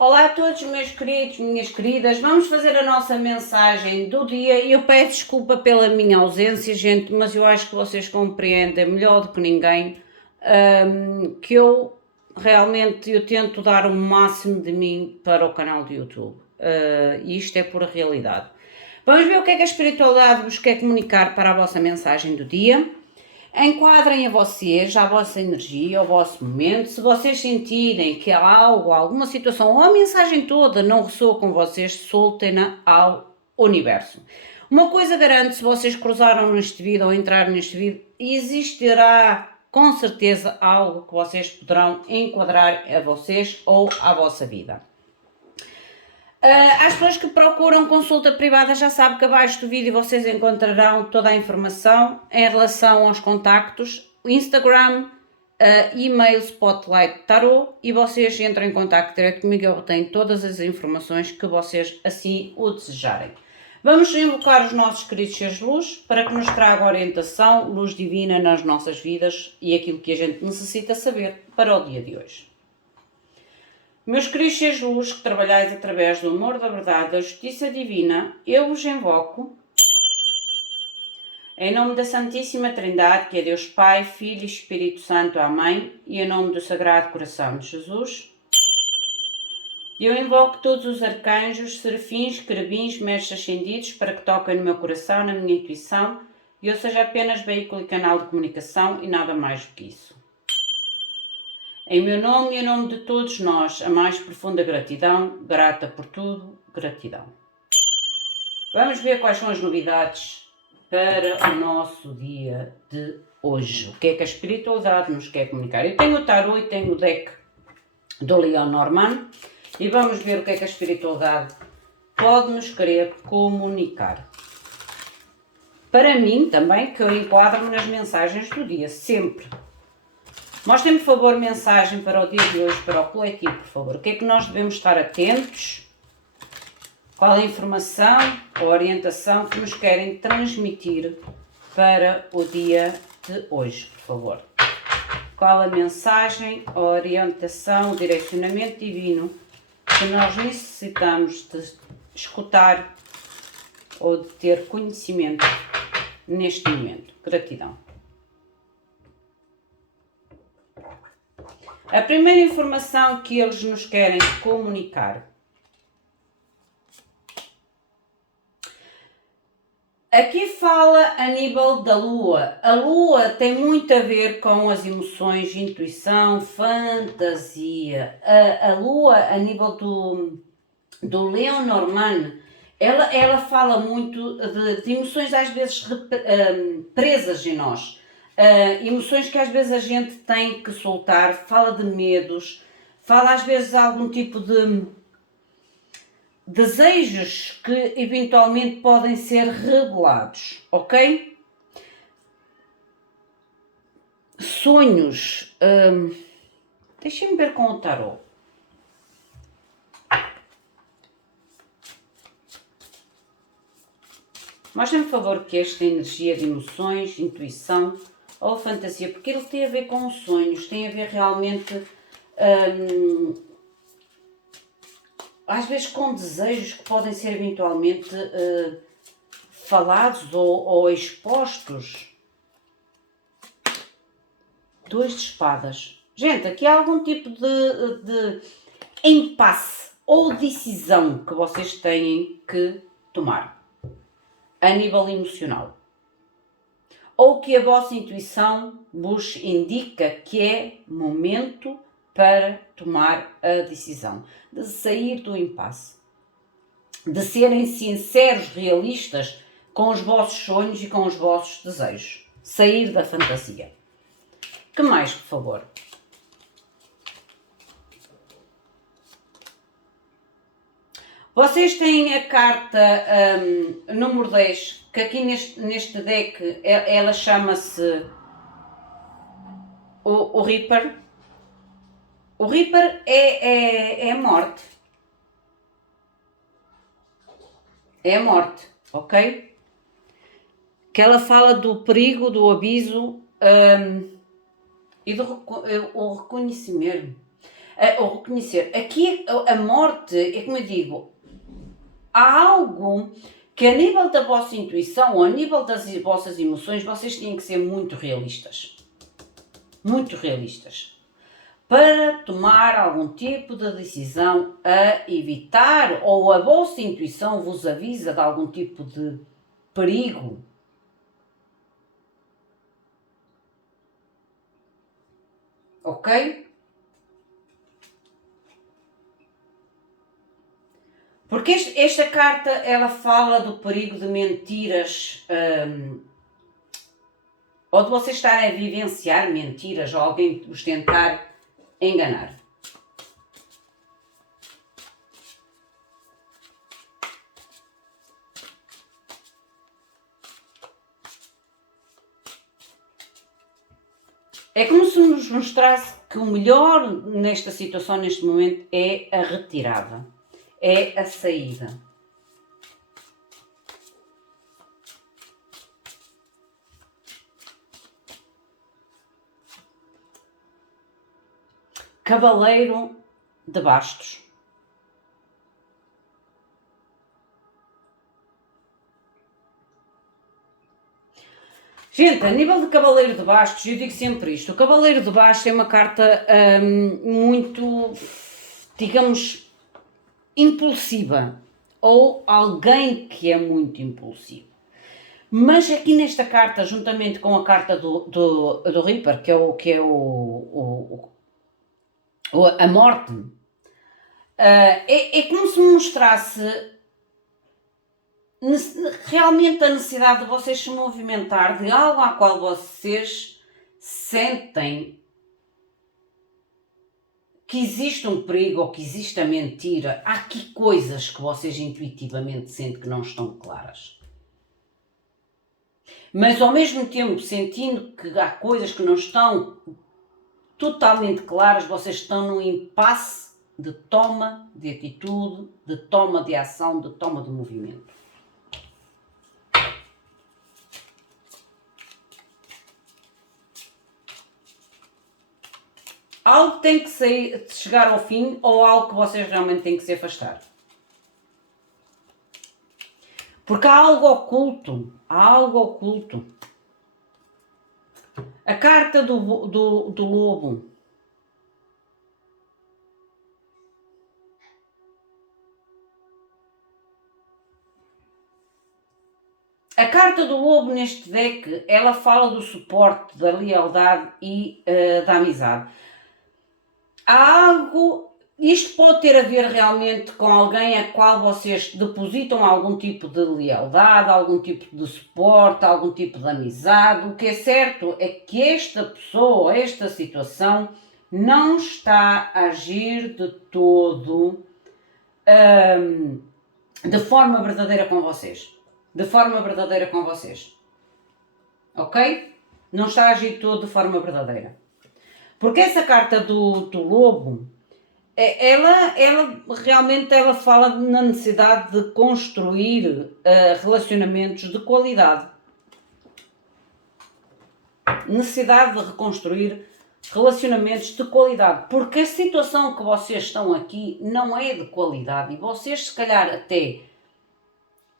Olá a todos, meus queridos, minhas queridas. Vamos fazer a nossa mensagem do dia. Eu peço desculpa pela minha ausência, gente, mas eu acho que vocês compreendem melhor do que ninguém que eu realmente tento dar o máximo de mim para o canal do YouTube. E isto é pura realidade. Vamos ver o que é que a espiritualidade vos quer comunicar para a vossa mensagem do dia. Enquadrem a vocês, a vossa energia, o vosso momento. Se vocês sentirem que há algo, alguma situação ou a mensagem toda não ressoa com vocês, soltem-na ao universo. Uma coisa garanto, se vocês cruzaram neste vídeo ou entraram neste vídeo, existirá com certeza algo que vocês poderão enquadrar a vocês ou à vossa vida. As pessoas que procuram consulta privada já sabem que abaixo do vídeo vocês encontrarão toda a informação em relação aos contactos, Instagram, e-mail Spotlight Tarot, e vocês entram em contacto direto comigo, eu tenho todas as informações que vocês assim o desejarem. Vamos invocar os nossos queridos seres de luz para que nos tragam orientação, luz divina nas nossas vidas e aquilo que a gente necessita saber para o dia de hoje. Meus queridos seres de luz que trabalhais através do amor, da verdade, da justiça divina, eu vos invoco em nome da Santíssima Trindade, que é Deus Pai, Filho e Espírito Santo, Amém, e em nome do Sagrado Coração de Jesus. Eu invoco todos os arcanjos, serafins, querubins, mestres ascendidos para que toquem no meu coração, na minha intuição, e eu seja apenas veículo e canal de comunicação e nada mais do que isso. Em meu nome e em nome de todos nós, a mais profunda gratidão, grata por tudo, gratidão. Vamos ver quais são as novidades para o nosso dia de hoje. O que é que a espiritualidade nos quer comunicar? Eu tenho o tarot e tenho o deck do Lenormand e vamos ver o que é que a espiritualidade pode nos querer comunicar. Para mim também, que eu enquadro-me nas mensagens do dia, sempre. Mostrem-me, por favor, mensagem para o dia de hoje, para o coletivo, por favor. O que é que nós devemos estar atentos? Qual a informação ou orientação que nos querem transmitir para o dia de hoje, por favor? Qual a mensagem, a orientação, o direcionamento divino que nós necessitamos de escutar ou de ter conhecimento neste momento? Gratidão. A primeira informação que eles nos querem comunicar. Aqui fala a nível da Lua. A Lua tem muito a ver com as emoções, intuição, fantasia. A Lua, a nível do Lenormand, ela fala muito de emoções às vezes presas em nós. Emoções que às vezes a gente tem que soltar, fala de medos, fala às vezes de algum tipo de desejos que eventualmente podem ser revelados, ok? Sonhos, deixem-me ver com o tarot. Mostrem-me, por favor, que esta energia de emoções, intuição ou fantasia, porque ele tem a ver com sonhos, tem a ver realmente, às vezes com desejos que podem ser eventualmente falados ou expostos. 2 de espadas. Gente, aqui há algum tipo de impasse ou decisão que vocês têm que tomar a nível emocional. Ou que a vossa intuição vos indica que é momento para tomar a decisão, de sair do impasse, de serem sinceros, realistas com os vossos sonhos e com os vossos desejos, sair da fantasia. Que mais, por favor? Vocês têm a carta número 10, que aqui neste deck ela chama-se o Reaper. O Reaper é a morte. É a morte, ok? Que ela fala do perigo, do aviso e do o reconhecimento. ou reconhecer. Aqui a morte, é como eu digo, há algo que a nível da vossa intuição ou a nível das vossas emoções, vocês têm que ser muito realistas. Muito realistas. Para tomar algum tipo de decisão a evitar ou a vossa intuição vos avisa de algum tipo de perigo. Ok? Porque esta carta, ela fala do perigo de mentiras, ou de vocês estarem a vivenciar mentiras, ou alguém vos tentar enganar. É como se nos mostrasse que o melhor nesta situação, neste momento, é a retirada, é a saída. Cavaleiro de Bastos. Gente, a nível de Cavaleiro de Bastos, eu digo sempre isto, o Cavaleiro de Bastos é uma carta muito, digamos, impulsiva, ou alguém que é muito impulsivo. Mas aqui nesta carta, juntamente com a carta do Reaper, que é a morte, é como se me mostrasse realmente a necessidade de vocês se movimentar de algo a qual vocês sentem que existe um perigo ou que existe a mentira. Há aqui coisas que vocês intuitivamente sentem que não estão claras. Mas ao mesmo tempo, sentindo que há coisas que não estão totalmente claras, vocês estão num impasse de toma de atitude, de toma de ação, de toma de movimento. Algo tem que chegar ao fim ou algo que vocês realmente têm que se afastar. Porque há algo oculto. Há algo oculto. A carta do lobo. A carta do lobo neste deck, ela fala do suporte, da lealdade e da amizade. Há algo, isto pode ter a ver realmente com alguém a qual vocês depositam algum tipo de lealdade, algum tipo de suporte, algum tipo de amizade. O que é certo é que esta pessoa, esta situação, não está a agir de todo de forma verdadeira com vocês. De forma verdadeira com vocês. Ok? Não está a agir todo de forma verdadeira. Porque essa carta do lobo, ela realmente fala na necessidade de construir relacionamentos de qualidade. Necessidade de reconstruir relacionamentos de qualidade. Porque a situação que vocês estão aqui não é de qualidade. E vocês, se calhar, até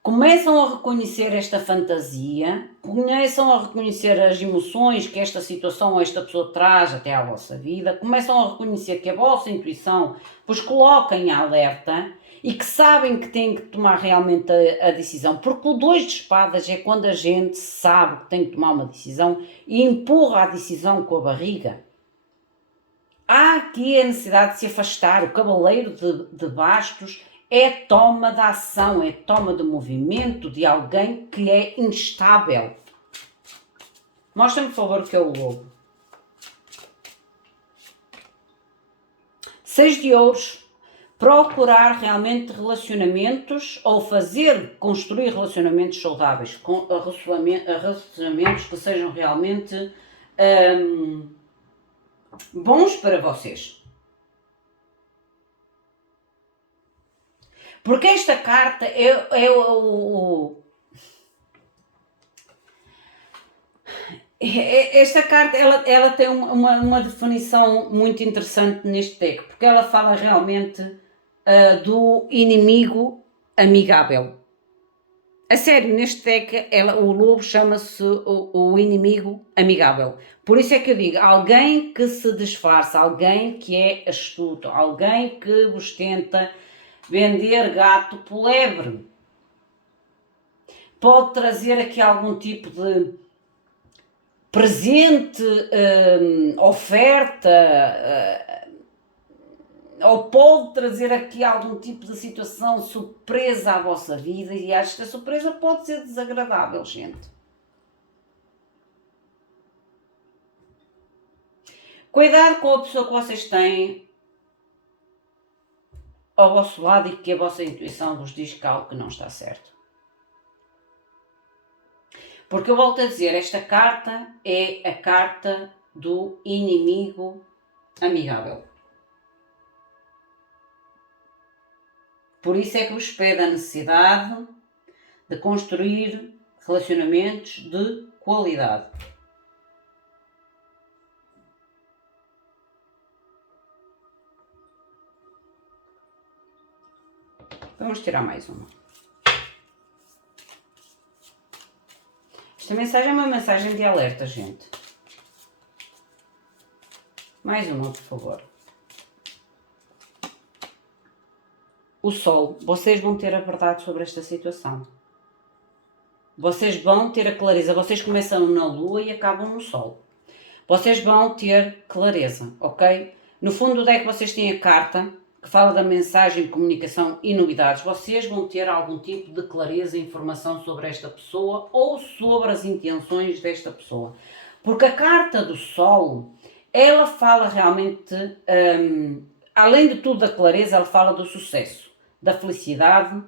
começam a reconhecer esta fantasia, começam a reconhecer as emoções que esta situação ou esta pessoa traz até à vossa vida, começam a reconhecer que a vossa intuição vos coloca em alerta e que sabem que têm que tomar realmente a decisão, porque o 2 de espadas é quando a gente sabe que tem que tomar uma decisão e empurra a decisão com a barriga. Há aqui a necessidade de se afastar. O cavaleiro de bastos é toma de ação, é toma de movimento de alguém que é instável. Mostra-me, por favor, o que é o lobo. 6 de ouros. Procurar realmente relacionamentos ou construir relacionamentos saudáveis, relacionamentos que sejam realmente bons para vocês. Porque esta carta Esta carta ela tem uma definição muito interessante neste deck, porque ela fala realmente do inimigo amigável. A sério, neste deck o lobo chama-se o inimigo amigável. Por isso é que eu digo, alguém que se disfarça, alguém que é astuto, alguém que vos tenta vender gato por lebre. Pode trazer aqui algum tipo de presente, oferta, ou pode trazer aqui algum tipo de situação surpresa à vossa vida, e acho que a surpresa pode ser desagradável, gente. Cuidado com a pessoa que vocês têm ao vosso lado e que a vossa intuição vos diz que há algo que não está certo. Porque eu volto a dizer, esta carta é a carta do inimigo amigável. Por isso é que vos pede a necessidade de construir relacionamentos de qualidade. Vamos tirar mais uma. Esta mensagem é uma mensagem de alerta, gente. Mais uma, por favor. O Sol. Vocês vão ter a verdade sobre esta situação. Vocês vão ter a clareza. Vocês começam na Lua e acabam no Sol. Vocês vão ter clareza, ok? No fundo do deck vocês têm a carta que fala da mensagem, comunicação e novidades. Vocês vão ter algum tipo de clareza e informação sobre esta pessoa ou sobre as intenções desta pessoa. Porque a carta do Sol, ela fala realmente, além de tudo da clareza, ela fala do sucesso, da felicidade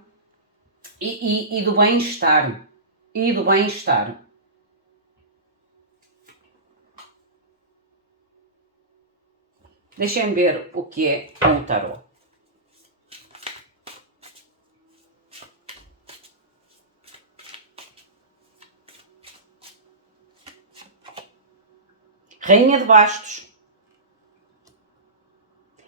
e do bem-estar. E do bem-estar. Deixem ver o que é um tarô. Rainha de Bastos.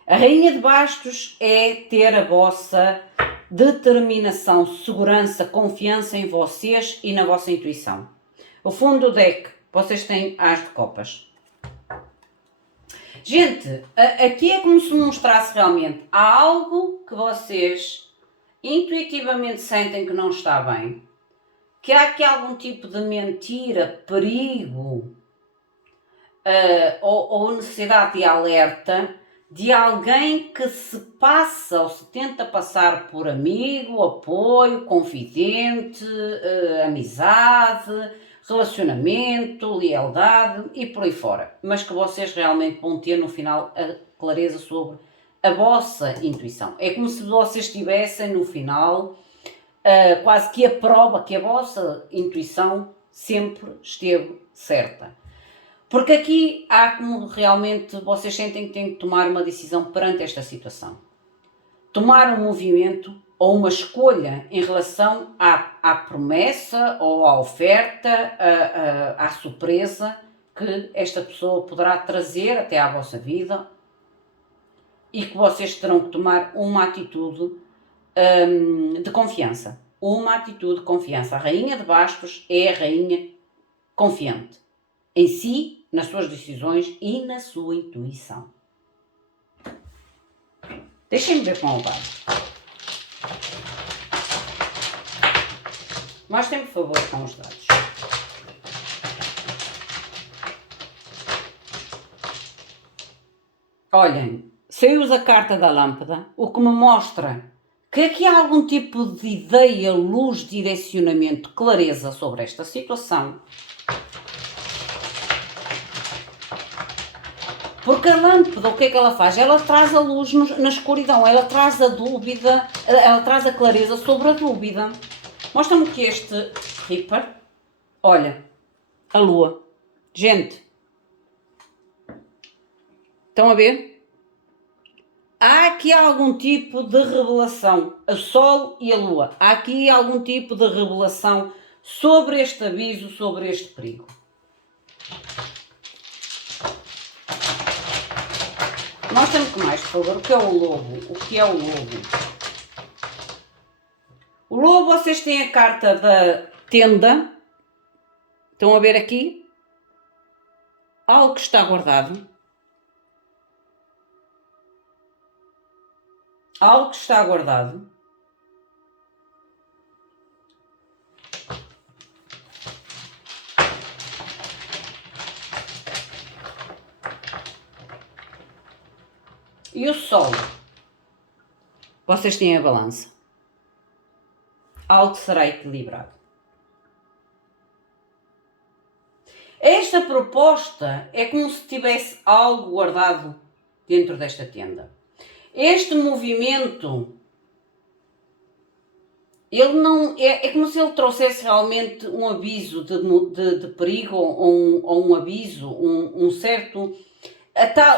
A Rainha de Bastos é ter a vossa determinação, segurança, confiança em vocês e na vossa intuição. O fundo do deck, vocês têm As de Copas. Gente, aqui é como se mostrasse realmente, há algo que vocês intuitivamente sentem que não está bem, que há aqui algum tipo de mentira, perigo, ou necessidade de alerta de alguém que se passa ou se tenta passar por amigo, apoio, confidente, amizade, relacionamento, lealdade e por aí fora. Mas que vocês realmente vão ter no final a clareza sobre a vossa intuição. É como se vocês tivessem no final quase que a prova que a vossa intuição sempre esteve certa. Porque aqui há como realmente vocês sentem que têm que tomar uma decisão perante esta situação. Tomar um movimento ou uma escolha em relação à promessa ou à oferta, à surpresa que esta pessoa poderá trazer até à vossa vida e que vocês terão que tomar uma atitude de confiança. Uma atitude de confiança. A Rainha de Bastos é a rainha confiante em si, nas suas decisões e na sua intuição. Deixem-me ver com o barco. Mostrem, por favor, com os dados. Olhem, saiu-vos a carta da lâmpada, o que me mostra que aqui há algum tipo de ideia, luz, direcionamento, clareza sobre esta situação. Porque a lâmpada, o que é que ela faz? Ela traz a luz na escuridão, ela traz a dúvida, ela traz a clareza sobre a dúvida. Mostra-me que este Reaper, olha, a lua. Gente, estão a ver? Há aqui algum tipo de revelação, o Sol e a Lua. Há aqui algum tipo de revelação sobre este aviso, sobre este perigo. Mostra-me que mais, por favor. O que é o lobo? O que é o lobo? O lobo, vocês têm a carta da tenda. Estão a ver aqui? Algo que está guardado. Algo que está guardado. E o sol. Vocês têm a balança. Algo será equilibrado. Esta proposta é como se tivesse algo guardado dentro desta tenda. Este movimento, ele não é como se ele trouxesse realmente um aviso de perigo ou um aviso, um certo...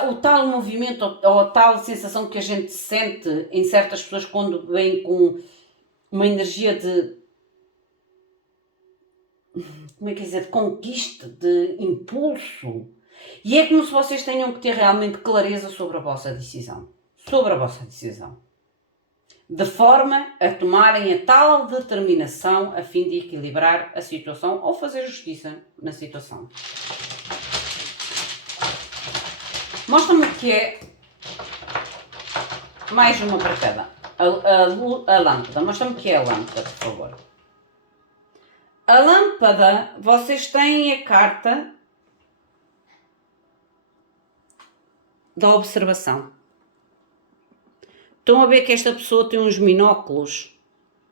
o tal movimento ou a tal sensação que a gente sente em certas pessoas quando vem com uma energia de... como é que é dizer? De conquista, de impulso. E é como se vocês tenham que ter realmente clareza sobre a vossa decisão. Sobre a vossa decisão. De forma a tomarem a tal determinação a fim de equilibrar a situação ou fazer justiça na situação. Mostra-me o que é mais uma para cada. A lâmpada. Mostra-me o que é a lâmpada, por favor. A lâmpada, vocês têm a carta da observação. Estão a ver que esta pessoa tem uns binóculos.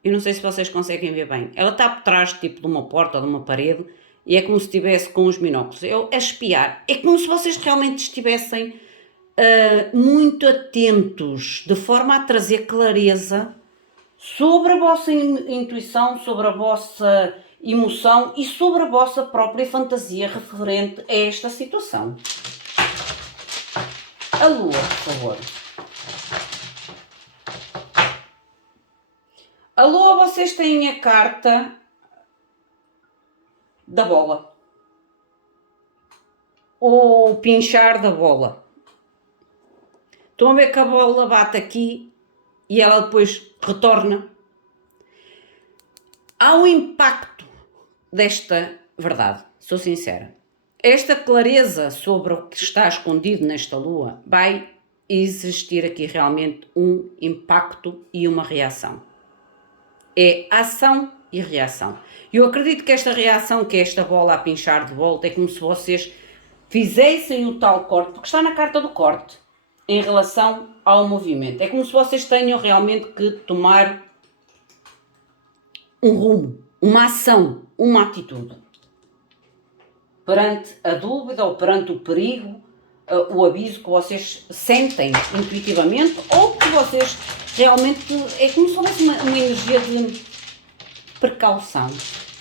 Eu não sei se vocês conseguem ver bem. Ela está por trás tipo de uma porta ou de uma parede e é como se estivesse com os binóculos. Eu a espiar. É como se vocês realmente estivessem muito atentos, de forma a trazer clareza sobre a vossa intuição, sobre a vossa emoção e sobre a vossa própria fantasia referente a esta situação. A lua, por favor. A lua, vocês têm a carta da bola. O pinchar da bola. Estão a ver que a bola bate aqui e ela depois retorna. Há um impacto desta verdade, sou sincera. Esta clareza sobre o que está escondido nesta lua vai existir aqui realmente um impacto e uma reação. É ação e reação. Eu acredito que esta reação, que é esta bola a pinchar de volta, é como se vocês fizessem o tal corte, porque está na carta do corte, em relação ao movimento. É como se vocês tenham realmente que tomar um rumo, uma ação, uma atitude. Perante a dúvida ou perante o perigo, o aviso que vocês sentem intuitivamente ou que vocês realmente... É como se houvesse uma energia de precaução.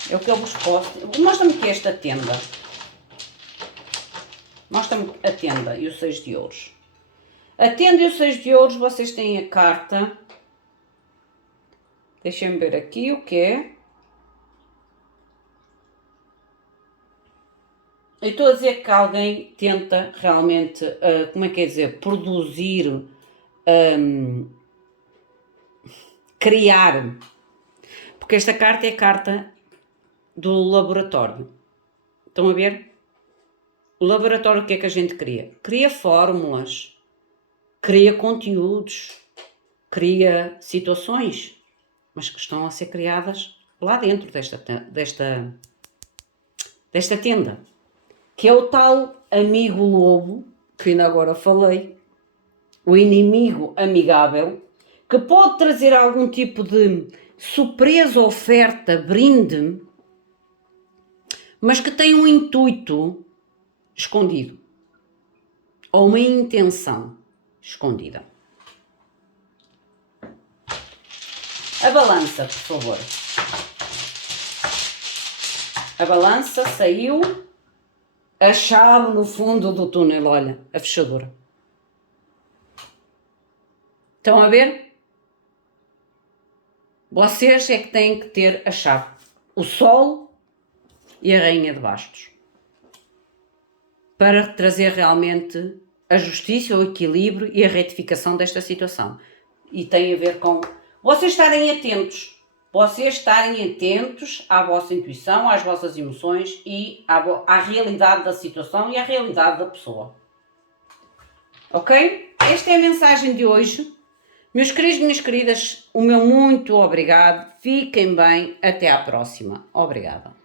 É o que eu vos posso... Mostra-me que é esta tenda. Mostra-me a tenda e o 6 de ouros. A tenda e o 6 de ouros, vocês têm a carta. Deixem-me ver aqui o que é. Eu estou a dizer que alguém tenta realmente, como é que é dizer, produzir, criar. Porque esta carta é a carta do laboratório. Estão a ver? O laboratório, o que é que a gente cria? Cria fórmulas, cria conteúdos, cria situações, mas que estão a ser criadas lá dentro desta tenda, que é o tal amigo lobo, que ainda agora falei, o inimigo amigável, que pode trazer algum tipo de surpresa, oferta, brinde, mas que tem um intuito escondido, ou uma intenção escondida. A balança, por favor. A balança saiu, a chave no fundo do túnel, olha, a fechadura. Estão a ver? Vocês é que têm que ter a chave. O Sol e a Rainha de Bastos. Para trazer realmente a justiça, o equilíbrio e a retificação desta situação. E tem a ver com vocês estarem atentos à vossa intuição, às vossas emoções e à realidade da situação e à realidade da pessoa. Ok? Esta é a mensagem de hoje. Meus queridos e minhas queridas, o meu muito obrigado. Fiquem bem. Até à próxima. Obrigada.